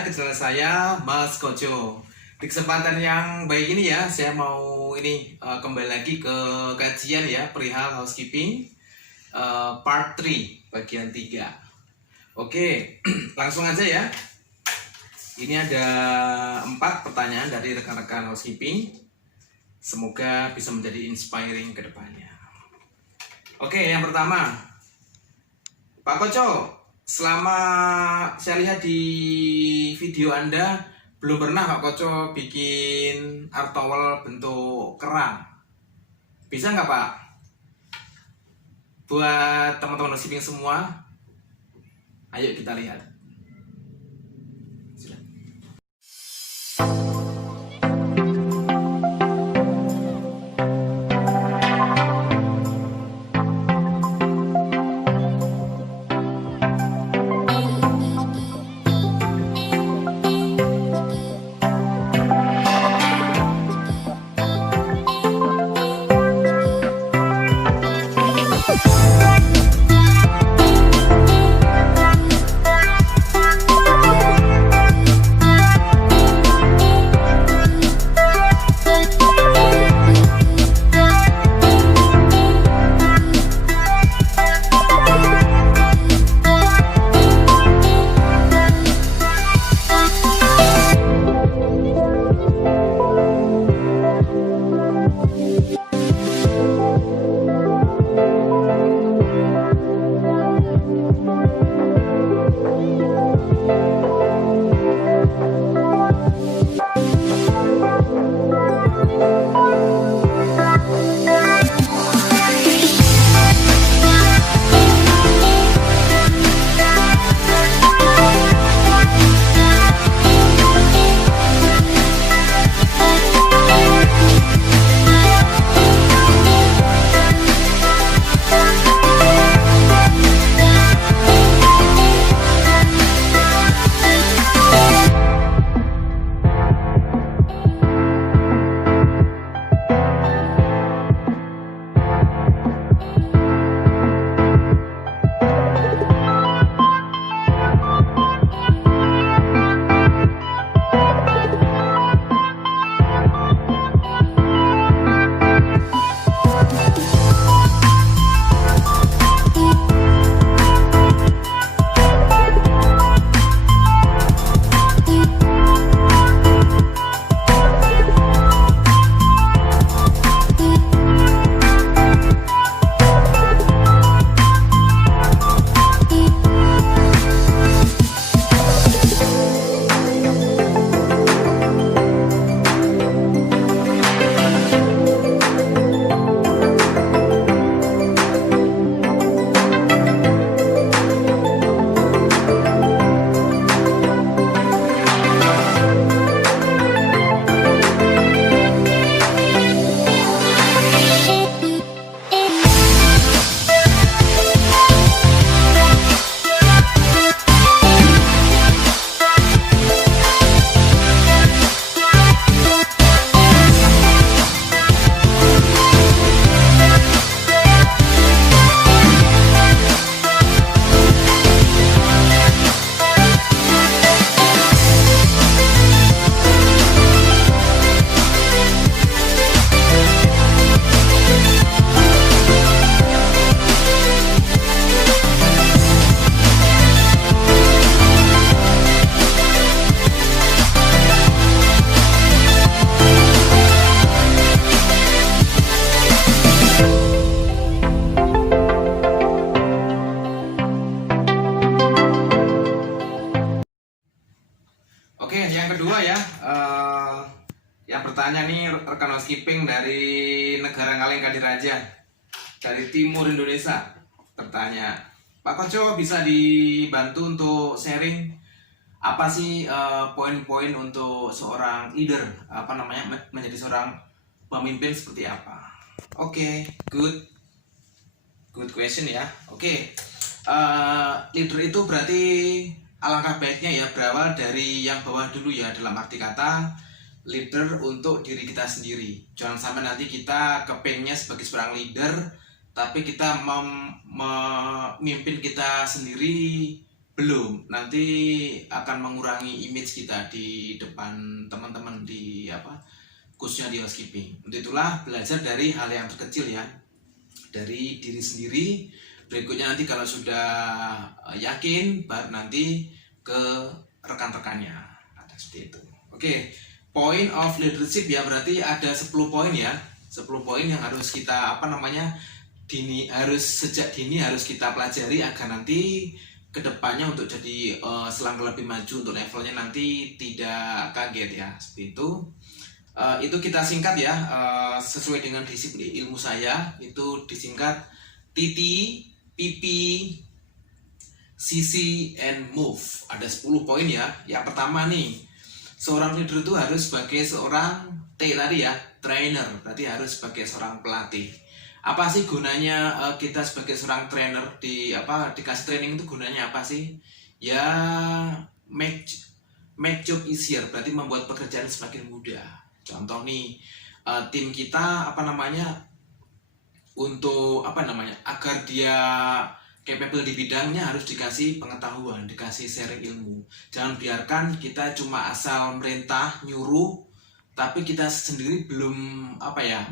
ya ke channel saya Mas Kojo. Di kesempatan yang baik ini ya, saya mau kembali lagi ke kajian ya perihal housekeeping part 3 bagian 3. Oke, langsung aja ya. Ini ada 4 pertanyaan dari rekan-rekan housekeeping. Semoga bisa menjadi inspiring ke depannya. Oke, yang pertama, Pak Koco, selama saya lihat di video Anda, belum pernah Pak Koco bikin art towel bentuk kerang. Bisa nggak Pak? Buat teman-teman housekeeping semua, ayo kita lihat. Oke, yang kedua ya, yang bertanya nih rekan housekeeping dari negara Kaleng Kadiraja, dari timur Indonesia, bertanya, Pak Koco bisa dibantu untuk sharing apa sih poin-poin untuk seorang leader, menjadi seorang pemimpin seperti apa? Oke, good question ya. Oke, leader itu berarti alangkah baiknya ya berawal dari yang bawah dulu ya, dalam arti kata leader untuk diri kita sendiri. Jangan sampai nanti kita kepingnya sebagai seorang leader tapi kita memimpin kita sendiri belum, nanti akan mengurangi image kita di depan teman-teman di khususnya di housekeeping. Untuk itulah belajar dari hal yang terkecil ya, dari diri sendiri. Berikutnya nanti kalau sudah yakin, baru nanti ke rekan-rekannya. Ada seperti itu. Oke, point of leadership ya, berarti ada 10 poin ya. 10 poin yang harus kita sejak dini harus kita pelajari agar nanti kedepannya untuk jadi selangkah lebih maju untuk levelnya nanti tidak kaget ya, seperti itu. Itu kita singkat ya, sesuai dengan disiplin ilmu saya itu disingkat TT, PP, CC, and MOVE. Ada 10 poin ya. Yang pertama nih, seorang leader itu harus sebagai seorang T tadi ya, trainer, berarti harus sebagai seorang pelatih. Apa sih gunanya kita sebagai seorang trainer dikasih training itu gunanya apa sih? Ya make job easier, berarti membuat pekerjaan semakin mudah. Contoh nih, tim kita untuk agar dia capable di bidangnya harus dikasih pengetahuan, dikasih sharing ilmu. Jangan biarkan kita cuma asal merintah, nyuruh, tapi kita sendiri belum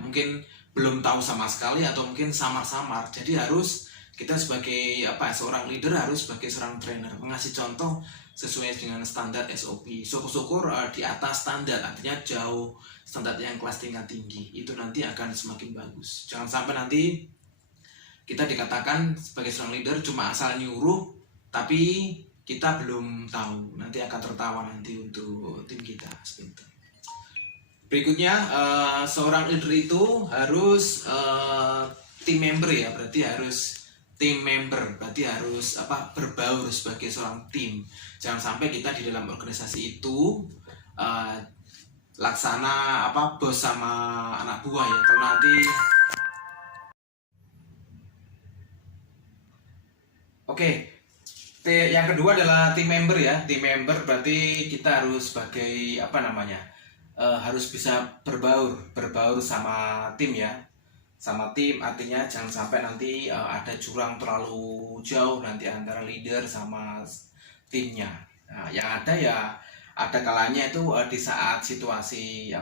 mungkin belum tahu sama sekali atau mungkin samar-samar. Jadi harus kita sebagai seorang leader harus sebagai seorang trainer mengasih contoh sesuai dengan standar SOP. Syukur-syukur di atas standar, artinya jauh standar yang kelas tingkat tinggi. Itu nanti akan semakin bagus. Jangan sampai nanti kita dikatakan sebagai seorang leader cuma asal nyuruh, tapi kita belum tahu. Nanti akan tertawa nanti untuk tim kita seperti itu. Berikutnya, seorang leader itu harus team member ya, berarti harus team member, berarti harus berbaur sebagai seorang tim. Jangan sampai kita di dalam organisasi itu laksana bos sama anak buah ya. Kalau nanti yang kedua adalah team member ya. Team member berarti kita harus sebagai harus bisa berbaur sama tim ya. Sama tim artinya jangan sampai nanti ada jurang terlalu jauh nanti antara leader sama timnya. Nah, yang ada ya ada kalanya itu di saat situasi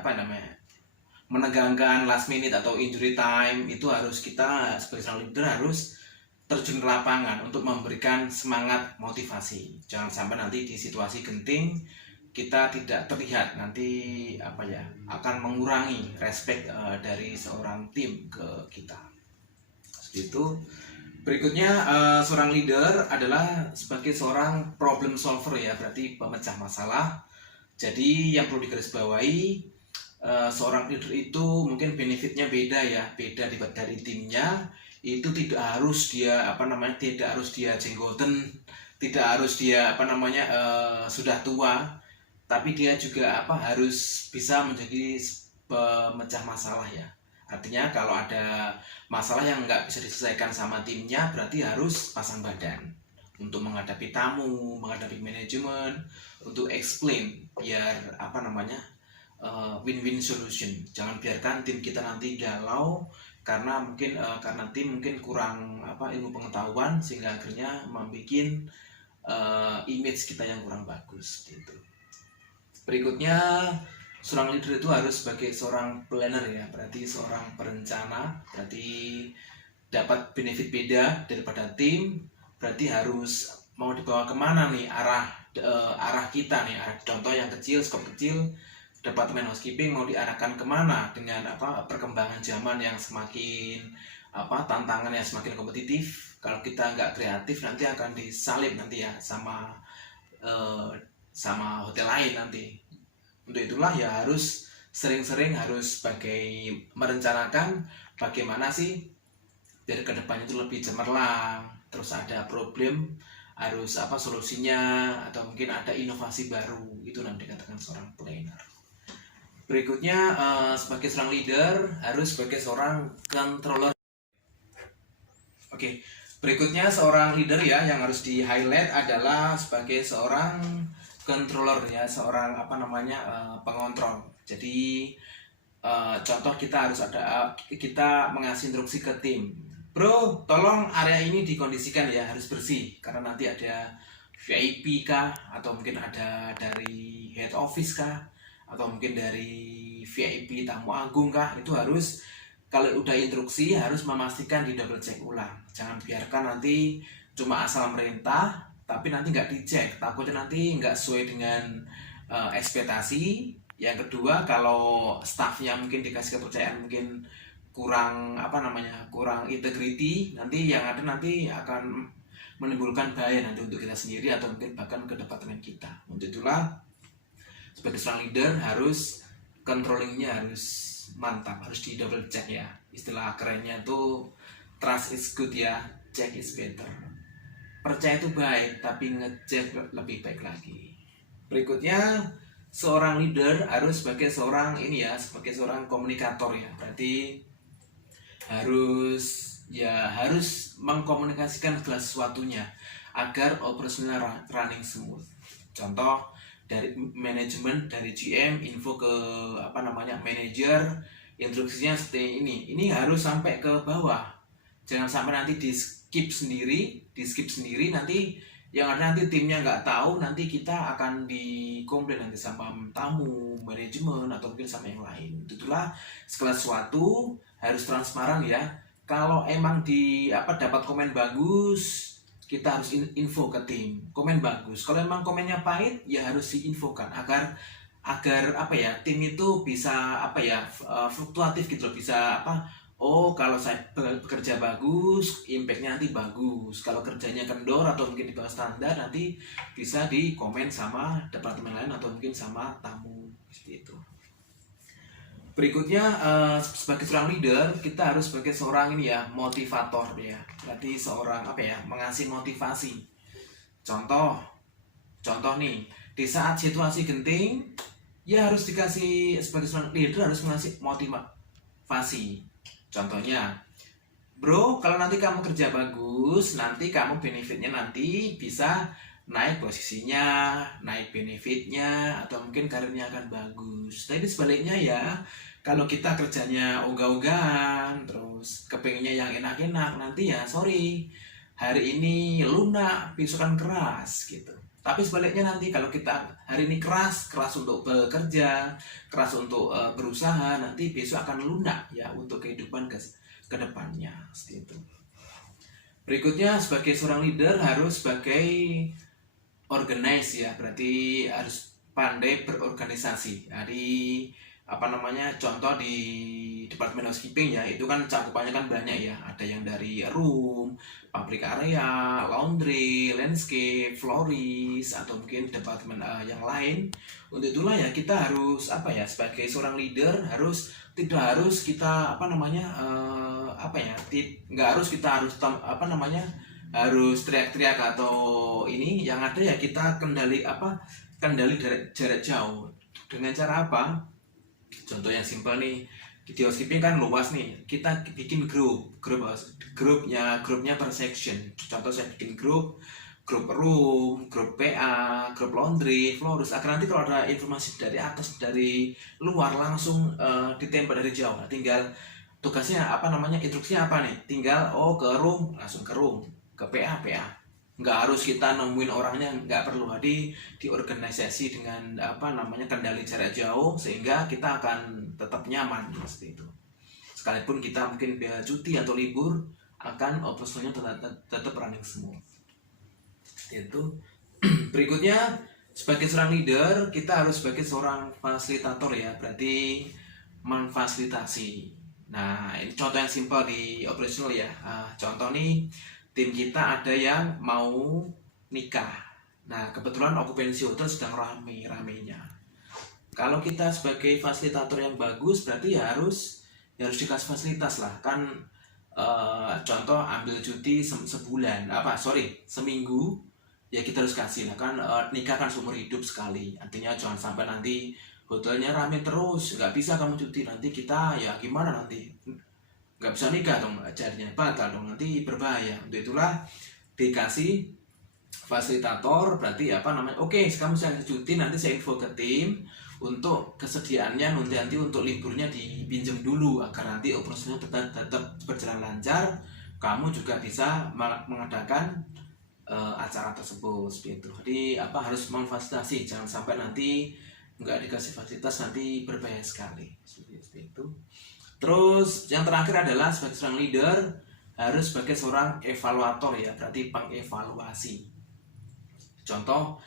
menegangkan last minute atau injury time, itu harus kita sebagai seorang leader harus terjun ke lapangan untuk memberikan semangat motivasi. Jangan sampai nanti di situasi genting kita tidak terlihat, nanti akan mengurangi respect dari seorang tim ke kita. Seperti itu. Berikutnya seorang leader adalah sebagai seorang problem solver ya, berarti pemecah masalah. Jadi yang perlu digarisbawahi, seorang leader itu mungkin benefitnya beda ya, beda dari timnya. Itu tidak harus dia tidak harus dia jenggoten, tidak harus dia sudah tua, tapi dia juga harus bisa menjadi pemecah masalah ya. Artinya kalau ada masalah yang nggak bisa diselesaikan sama timnya, berarti harus pasang badan untuk menghadapi tamu, menghadapi manajemen, untuk explain biar win-win solution. Jangan biarkan tim kita nanti galau karena tim mungkin kurang ilmu pengetahuan, sehingga akhirnya membuat image kita yang kurang bagus gitu. Berikutnya, seorang leader itu harus sebagai seorang planner ya, berarti seorang perencana, berarti dapat benefit beda daripada tim, berarti harus mau dibawa kemana nih arah kita nih, contoh yang kecil, skop kecil, departemen housekeeping mau diarahkan kemana dengan perkembangan zaman yang semakin tantangan yang semakin kompetitif. Kalau kita nggak kreatif nanti akan disalib nanti ya sama hotel lain nanti. Untuk itulah ya harus sering-sering harus merencanakan bagaimana sih biar kedepannya itu lebih cemerlang, terus ada problem harus solusinya, atau mungkin ada inovasi baru. Itu nanti dikatakan seorang planner. Berikutnya, sebagai seorang leader harus sebagai seorang controller. Berikutnya seorang leader ya yang harus di highlight adalah sebagai seorang controller ya, seorang pengontrol. Jadi contoh kita harus kita mengasih instruksi ke tim, bro, tolong area ini dikondisikan ya, harus bersih karena nanti ada VIP kah, atau mungkin ada dari head office kah, atau mungkin dari VIP tamu agung kah, itu harus kalau udah instruksi harus memastikan di double check ulang. Jangan biarkan nanti cuma asal merintah tapi nanti nggak dicek, takutnya nanti nggak sesuai dengan ekspektasi. Yang kedua, kalau staffnya mungkin dikasih kepercayaan mungkin kurang kurang integrity, nanti yang ada nanti akan menimbulkan bahaya nanti untuk kita sendiri atau mungkin bahkan ke departemen kita. Untuk itulah sebagai seorang leader harus controllingnya harus mantap, harus di double check ya. Istilah kerennya tuh trust is good ya, check is better. Percaya itu baik, tapi ngecek lebih baik lagi. Berikutnya, seorang leader harus sebagai seorang sebagai seorang komunikator ya. Berarti harus mengkomunikasikan segala sesuatunya agar operasional running smooth. Contoh dari manajemen, dari GM info ke manajer, instruksinya seperti ini. Ini harus sampai ke bawah. Jangan sampai nanti di skip sendiri nanti yang ada nanti timnya nggak tahu, nanti kita akan dikomplain nanti sama tamu, manajemen atau mungkin sama yang lain. Itulah segala sesuatu harus transparan ya. Kalau emang dapat komen bagus, kita harus info ke tim komen bagus. Kalau emang komennya pahit ya harus diinfokan agar tim itu bisa fluktuatif gitu, bisa kalau saya bekerja bagus, impactnya nanti bagus. Kalau kerjanya kendor atau mungkin di bawah standar, nanti bisa dikomen sama departemen lain atau mungkin sama tamu seperti itu. Berikutnya, sebagai seorang leader, kita harus sebagai seorang motivator ya. Berarti seorang mengasih motivasi. Contoh nih, di saat situasi genting, ya harus dikasih, sebagai seorang leader harus mengasih motivasi. Contohnya, bro, kalau nanti kamu kerja bagus, nanti kamu benefitnya nanti bisa naik posisinya, naik benefitnya, atau mungkin karirnya akan bagus. Tapi sebaliknya ya, kalau kita kerjanya ogah-ogahan, terus kepengennya yang enak-enak, nanti ya sorry, hari ini lunak, besok kan keras gitu. Tapi sebaliknya nanti kalau kita hari ini keras untuk bekerja, keras untuk berusaha, nanti besok akan lunak ya untuk kehidupan ke depannya seperti itu. Berikutnya, sebagai seorang leader harus sebagai organize ya, berarti harus pandai berorganisasi. Jadi contoh di departemen housekeeping ya, itu kan cakupannya kan banyak ya, ada yang dari room, public area, laundry, landscape, florist, atau mungkin departemen yang lain. Untuk itulah ya kita harus sebagai seorang leader tidak harus kita harus teriak-teriak atau ini, yang ada ya kita kendali jarak jauh. Dengan cara apa? Contoh yang simpel nih, di housekeeping kan luas nih, kita bikin grupnya per section. Contoh saya bikin grup room, grup PA, grup laundry, florist, agar nanti kalau ada informasi dari atas, dari luar langsung ditembak dari jauh. Nah, tinggal tugasnya instruksinya apa nih? Tinggal ke room, langsung ke room, ke PA. Nggak harus kita nemuin orangnya, nggak perlu. Jadi diorganisasi dengan kendali jarak jauh, sehingga kita akan tetap nyaman seperti itu. Sekalipun kita mungkin cuti atau libur, akan operasionalnya tetap running semua. Itu. Berikutnya, sebagai seorang leader kita harus sebagai seorang fasilitator ya, berarti memfasilitasi. Nah, ini contoh yang simpel di operasional ya. Contoh nih, tim kita ada yang mau nikah. Nah, kebetulan okupansi hotel sedang rame-ramenya. Kalau kita sebagai fasilitator yang bagus, berarti ya harus dikasih fasilitas lah. Kan contoh ambil cuti seminggu, ya kita harus kasih lah. Kan nikah kan seumur hidup sekali. Artinya jangan sampai nanti hotelnya rame terus, nggak bisa kamu cuti. Nanti kita ya gimana nanti? Nggak bisa nikah dong, jadinya batal dong, nanti berbahaya. Untuk itulah dikasih fasilitator, berarti oke, kamu saya cuti, nanti saya info ke tim untuk kesediaannya, nanti untuk liburnya dipinjam dulu agar nanti operasionalnya tetap berjalan lancar. Kamu juga bisa mengadakan acara tersebut seperti itu. Jadi harus memfasilitasi, jangan sampai nanti nggak dikasih fasilitas nanti berbahaya sekali seperti itu. Terus yang terakhir adalah sebagai seorang leader harus sebagai seorang evaluator ya, berarti pengevaluasi. Contoh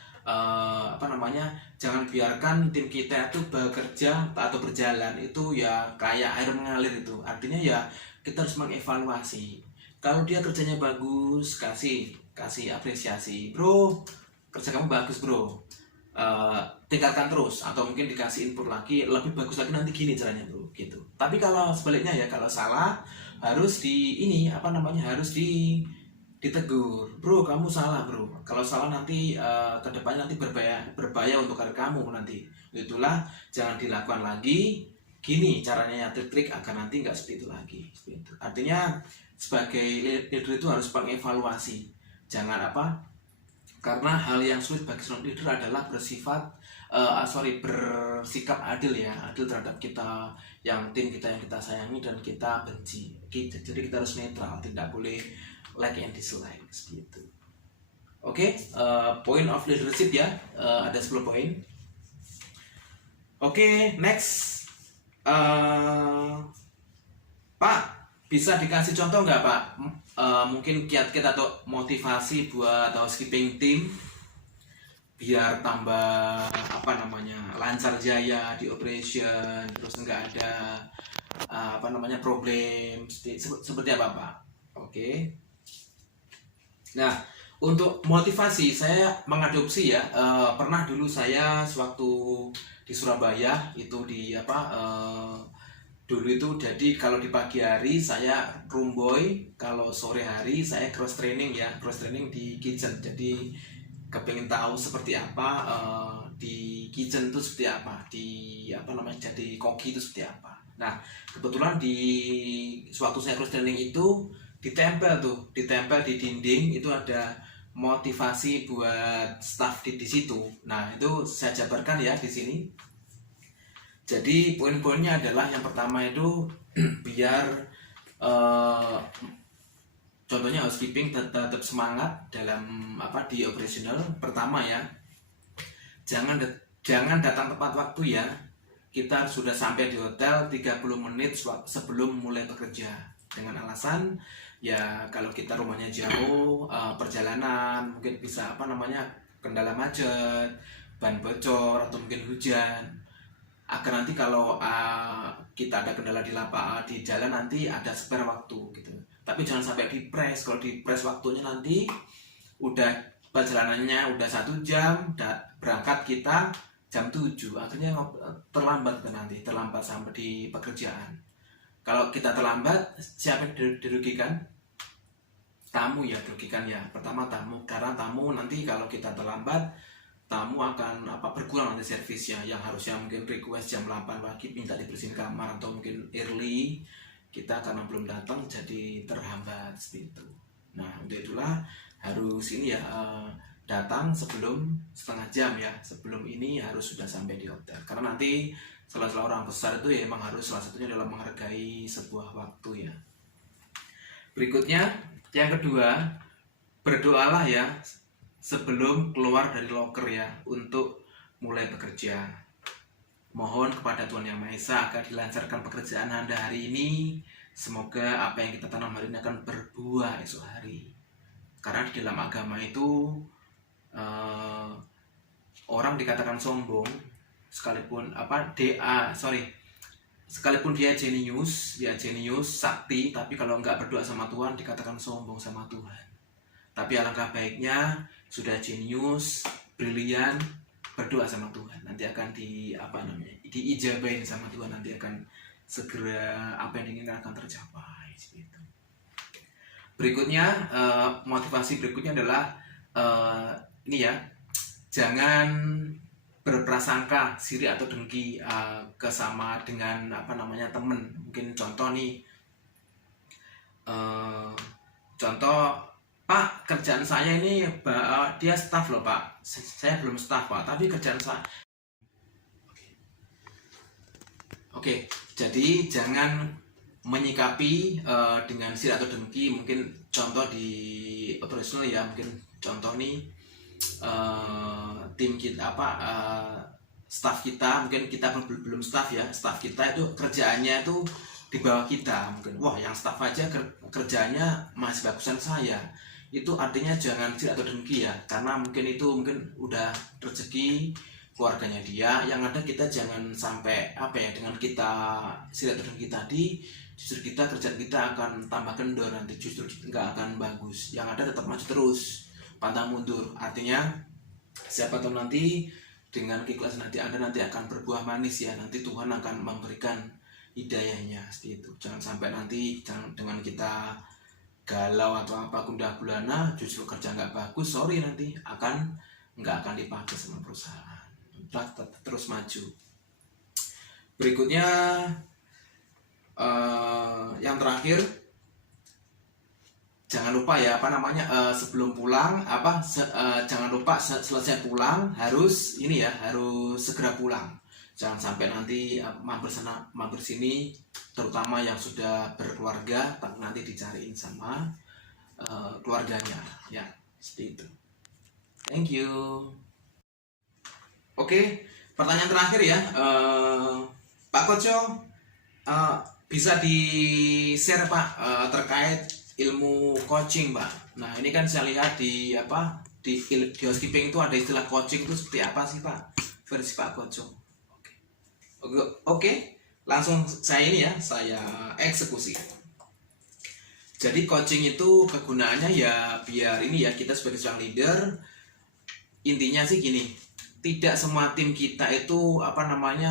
jangan biarkan tim kita itu bekerja atau berjalan itu ya kayak air mengalir itu. Artinya ya kita harus mengevaluasi. Kalau dia kerjanya bagus, kasih apresiasi, bro, kerja kamu bagus bro, tingkatkan terus, atau mungkin dikasih input lagi, lebih bagus lagi nanti gini caranya bro, gitu. Tapi kalau sebaliknya ya, kalau salah harus harus ditegur, bro kamu salah bro, kalau salah nanti kedepannya nanti berbahaya untuk karir kamu nanti. Itulah jangan dilakukan lagi, gini caranya ya, trik-trik agar nanti nggak seperti itu lagi. Seperti itu. Artinya sebagai leader itu harus mengevaluasi, jangan karena hal yang sulit bagi seorang leader adalah bersikap adil ya, adil terhadap kita, tim kita yang kita sayangi dan kita benci. Jadi kita harus netral, tidak boleh like and dislike seperti itu. Oke, point of leadership ya, ada 10 poin. Oke, next, Pak, bisa dikasih contoh nggak Pak? Mungkin kiat-kiat atau motivasi buat housekeeping team biar tambah lancar jaya di operation, terus nggak ada problem seperti apa Pak? Oke. Nah, untuk motivasi saya mengadopsi ya, pernah dulu saya sewaktu di Surabaya itu dulu itu jadi kalau di pagi hari saya room boy, kalau sore hari saya cross training di kitchen. Jadi kepingin tahu seperti apa di kitchen itu seperti apa, jadi koki itu seperti apa. Nah, kebetulan di suatu saya cross training itu ditempel di dinding itu ada motivasi buat staff di situ. Nah, itu saya jabarkan ya di sini. Jadi poin-poinnya adalah yang pertama itu biar contohnya housekeeping tetap semangat dalam di operational. Pertama ya, jangan datang tepat waktu ya. Kita sudah sampai di hotel 30 menit sebelum mulai bekerja, dengan alasan ya kalau kita rumahnya jauh, perjalanan mungkin bisa kendala macet, ban bocor, atau mungkin hujan, agar nanti kalau kita ada kendala di jalan nanti ada spare waktu gitu. Tapi jangan sampai di-press. Kalau di-press waktunya nanti udah perjalanannya udah 1 jam, berangkat kita jam 7, akhirnya terlambat sampai di pekerjaan. Kalau kita terlambat, siapa yang dirugikan? Tamu ya dirugikan ya. Pertama tamu, karena tamu nanti kalau kita terlambat, tamu akan berkurang nanti servisnya, yang harusnya mungkin request jam 8 pagi minta dibersihin kamar, atau mungkin early, kita karena belum datang jadi terhambat seperti itu. Nah, untuk itulah harus datang sebelum setengah jam ya, sebelum ini harus sudah sampai di hotel, karena nanti salah orang besar itu ya emang harus salah satunya adalah menghargai sebuah waktu ya. Berikutnya yang kedua, berdoalah ya sebelum keluar dari loker ya, untuk mulai bekerja. Mohon kepada Tuhan Yang Maha Esa agar dilancarkan pekerjaan Anda hari ini. Semoga apa yang kita tanam hari ini akan berbuah esok hari. Karena di dalam agama itu orang dikatakan sombong sekalipun sekalipun dia jenius, sakti, tapi kalau nggak berdoa sama Tuhan dikatakan sombong sama Tuhan. Tapi alangkah baiknya sudah jenius, brilian, berdoa sama Tuhan, nanti akan diijabahin sama Tuhan, nanti akan segera apa yang diinginkan akan tercapai gitu. Berikutnya, motivasi berikutnya adalah jangan berprasangka siri atau dengki kesama dengan teman. Mungkin contoh nih, Pak, kerjaan saya ini dia staff loh Pak, saya belum staff Pak, tapi kerjaan saya. Oke, jadi jangan menyikapi dengan siri atau dengki. Mungkin contoh di operasional ya, mungkin contoh nih, tim kita staff kita, mungkin kita belum staff ya, staff kita itu kerjaannya itu di bawah kita, mungkin wah yang staff aja kerjaannya masih bagusan saya, itu artinya jangan sirik atau dengki ya, karena mungkin udah rezeki keluarganya dia. Yang ada kita jangan sampai dengan kita sirik atau dengki tadi, justru kerjaan kita akan tambah kendor, nanti justru nggak akan bagus. Yang ada tetap maju terus, pantang mundur. Artinya siapa tahu nanti dengan keikhlasan hati Anda nanti akan berbuah manis ya, nanti Tuhan akan memberikan hidayahnya, seperti itu. Jangan sampai nanti dengan kita galau atau apa gundah gulana justru kerja nggak bagus, sorry nanti nggak akan dipakai sama perusahaan. Terus maju. Berikutnya yang terakhir, jangan lupa ya sebelum pulang jangan lupa selesai pulang harus segera pulang. Jangan sampai nanti mampir sana mampir sini, terutama yang sudah berkeluarga, nanti dicariin sama keluarganya ya, seperti itu. Thank you. Oke, pertanyaan terakhir ya, Pak Koco, bisa di-share Pak terkait ilmu coaching Pak. Nah ini kan saya lihat di housekeeping itu ada istilah coaching, itu seperti apa sih Pak versi Pak Koco? Oke, langsung saya eksekusi. Jadi coaching itu kegunaannya ya biar kita sebagai seorang leader, intinya sih gini, tidak semua tim kita itu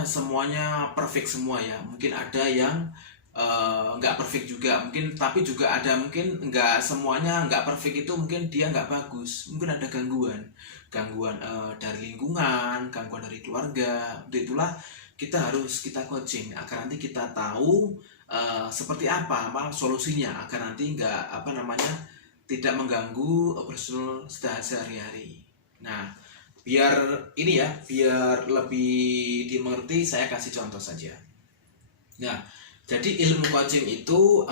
semuanya perfect semua ya. Mungkin ada yang nggak perfect juga, tapi juga ada mungkin nggak semuanya nggak perfect, itu mungkin dia nggak bagus, mungkin ada gangguan dari lingkungan, gangguan dari keluarga. Itulah kita coaching agar nanti kita tahu seperti apa solusinya, agar nanti nggak tidak mengganggu operasional sehari-hari. Nah biar lebih dimengerti, saya kasih contoh saja. Nah jadi ilmu coaching itu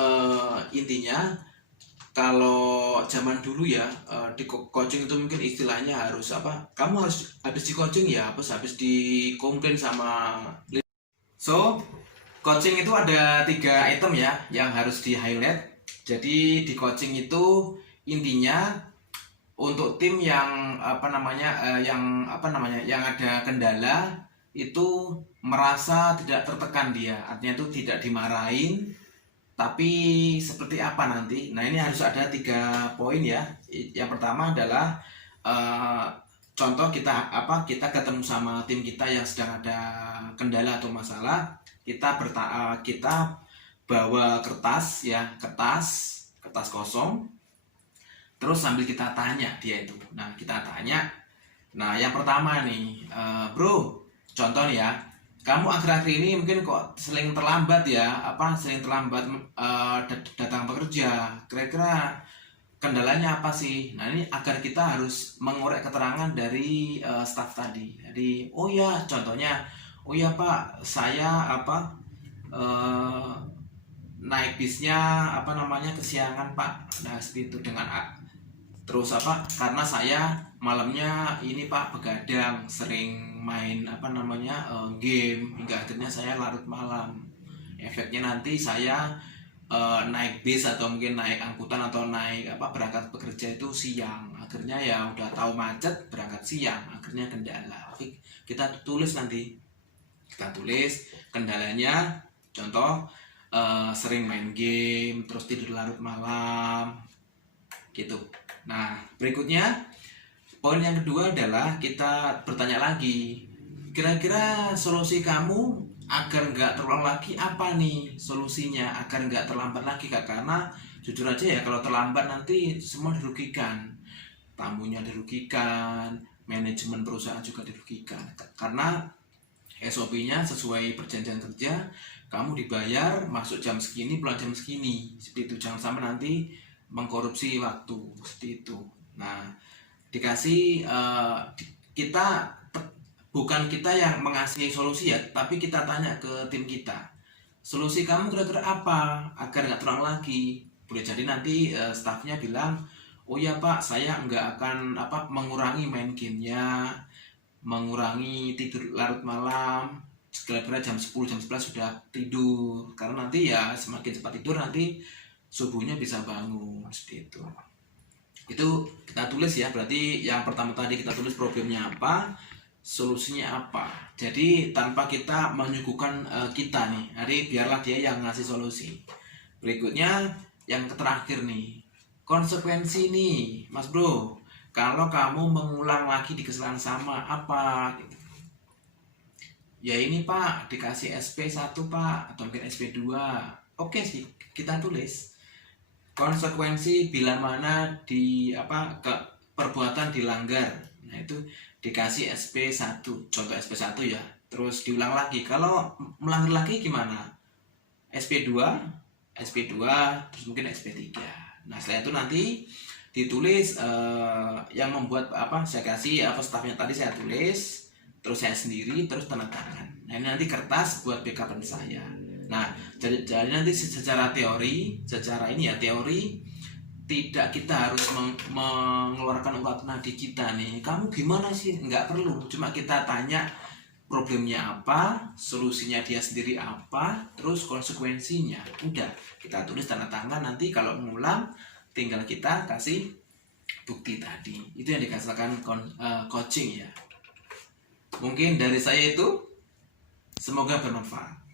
intinya, kalau zaman dulu ya di coaching itu mungkin istilahnya harus kamu harus habis di coaching ya habis di komplain sama. So coaching itu ada 3 item ya yang harus di highlight. Jadi di coaching itu intinya untuk tim yang yang ada kendala itu merasa tidak tertekan dia, artinya itu tidak dimarahin, tapi seperti apa nanti. Nah ini harus ada 3 poin ya. Yang pertama adalah contoh kita ketemu sama tim kita yang sedang ada kendala atau masalah, kita bawa kertas kosong, terus sambil kita tanya dia itu. Nah kita tanya, yang pertama nih, bro, contoh nih ya, kamu akhir-akhir ini mungkin kok sering terlambat datang bekerja, kira-kira kendalanya apa sih? Nah ini agar kita harus mengorek keterangan dari staff tadi. Jadi contohnya, Pak, saya naik bisnya kesiangan Pak. Nah seperti itu. Terus karena saya malamnya ini Pak begadang, sering main game, hingga akhirnya saya larut malam. Efeknya nanti saya naik bis atau mungkin naik angkutan atau naik berangkat bekerja itu siang. Akhirnya ya udah tahu macet, berangkat siang, akhirnya kendala. Kita tulis kendalanya, contoh sering main game, terus tidur larut malam gitu. Nah berikutnya, poin yang kedua adalah kita bertanya lagi, kira-kira solusi kamu agar nggak terulang lagi apa nih solusinya, agar nggak terlambat lagi Kak? Karena jujur aja ya, kalau terlambat nanti semua dirugikan, tamunya dirugikan, manajemen perusahaan juga dirugikan, karena SOP-nya sesuai perjanjian kerja, kamu dibayar masuk jam segini, pulang jam segini, seperti itu. Jangan sampai nanti mengkorupsi waktu, seperti itu. Nah dikasih bukan kita yang mengasih solusi ya, tapi kita tanya ke tim kita, solusi kamu kira-kira apa agar nggak terulang lagi. Boleh jadi nanti staffnya bilang, oh ya Pak, saya nggak akan mengurangi main gamenya, mengurangi tidur larut malam, kira-kira jam 10 jam 11 sudah tidur, karena nanti ya semakin cepat tidur nanti subuhnya bisa bangun seperti itu kita tulis ya. Berarti yang pertama tadi kita tulis problemnya apa, solusinya apa. Jadi tanpa kita menyuguhkan kita nih, jadi biarlah dia yang ngasih solusi. Berikutnya yang terakhir nih, konsekuensi nih Mas Bro, kalau kamu mengulang lagi di kesalahan sama apa gitu. Ya ini Pak, dikasih SP1 Pak, atau mungkin SP2. Oke sih, kita tulis konsekuensi bila mana ke perbuatan dilanggar. Nah itu dikasih SP1, contoh SP1 ya. Terus diulang lagi, kalau melanggar lagi gimana? SP2, SP2, terus mungkin SP3. Nah setelah itu nanti ditulis yang membuat saya kasih stafnya tadi saya tulis, terus saya sendiri, terus tanda tangan. Nah ini nanti kertas buat backupan saya. Nah jadi nanti secara teori tidak kita harus mengeluarkan urat nadi kita nih, kamu gimana sih, nggak perlu, cuma kita tanya problemnya apa, solusinya dia sendiri apa, terus konsekuensinya, udah kita tulis tanda tangan. Nanti kalau ngulang tinggal kita kasih bukti tadi. Itu yang dikatakan coaching ya. Mungkin dari saya itu, semoga bermanfaat.